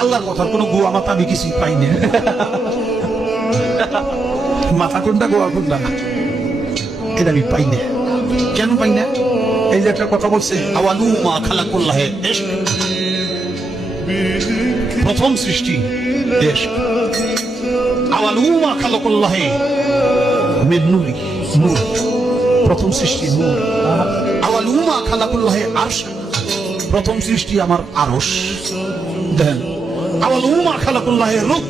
আল্লাহর কথার কোনো গোয়া মাথা আমি কিছুই পাই না। মাথা কোনটা গোয়া কোনটা এটা আমি পাই না। কেন পাই না? এই যে একটা কথা বলছে, আওয়ালু মা খালাকুল্লাহে ইশক, প্রথম সৃষ্টি ইশক। আওয়ালু মা খালাকুল্লাহে মিন নূরি, নূর, প্রথম সৃষ্টি নূর। আওয়ালু মা খালাকুল্লাহে আরশ, প্রথম সৃষ্টি আমার আরশ। দেন আওয়ালু মা খালাকুল্লাহে রূহ,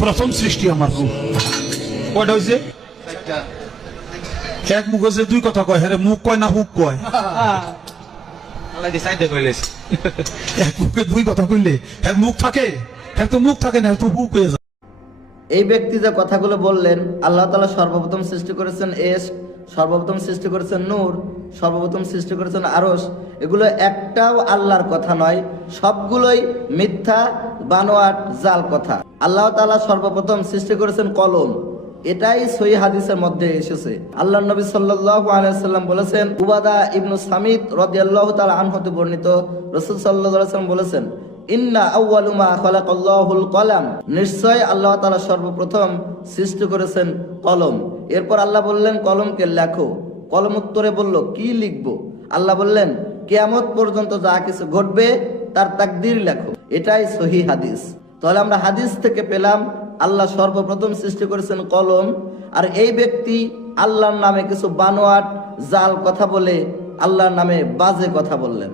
প্রথম সৃষ্টি আমার রূহ। কয়টা হইছে? এক মুখে দুই কথা কয়, হ্যাঁ মুখ কয় না হুক কয়? এক মুখে দুই কথা কইলে হ্যাঁ মুখ থাকে, হ্যাঁ তো মুখ থাকে না, তো হুক হয়ে যায়। এই ব্যক্তি যে কথাগুলো বললেন, আল্লাহ তাআলা সর্বপ্রথম সৃষ্টি করেছেন ইশক, সর্বপ্রথম সৃষ্টি করেছেন নূর, সর্বপ্রথম সৃষ্টি করেছেন আরশ, এগুলো একটাও আল্লাহর কথা নয়, সবগুলোই মিথ্যা বানোয়াট জাল কথা। আল্লাহ তাআলা সর্বপ্রথম সৃষ্টি করেছেন কলম, এটাই সহিহ হাদিসের মধ্যে এসেছে। আল্লাহর নবী সাল্লাল্লাহু আলাইহি ওয়াসাল্লাম বলেছেন, উবাদা ইবনু সামিত রাদিয়াল্লাহু তাআলা আনহু হতে বর্ণিত, রাসূল সাল্লাল্লাহু আলাইহি ওয়াসাল্লাম বলেছেন, ইন্না আউয়ালু মা খালাকাল্লাহুল কলাম, নিশ্চয় আল্লাহ তাআলা সর্বপ্রথম সৃষ্টি করেছেন কলম। এরপর আল্লাহ বললেন কলমকে লেখো। কলম উত্তরে বলল, কি লিখবো? আল্লাহ বললেন, কিয়ামত পর্যন্ত যা কিছু ঘটবে তার তাকদীর লেখো। এটাই সহিহ হাদিস। তাহলে আমরা হাদিস থেকে পেলাম আল্লাহ সর্বপ্রথম সৃষ্টি করেছেন কলম, আর এই ব্যক্তি আল্লাহর নামে কিছু বানোয়াট জাল কথা বলে আল্লাহর নামে বাজে কথা বললেন।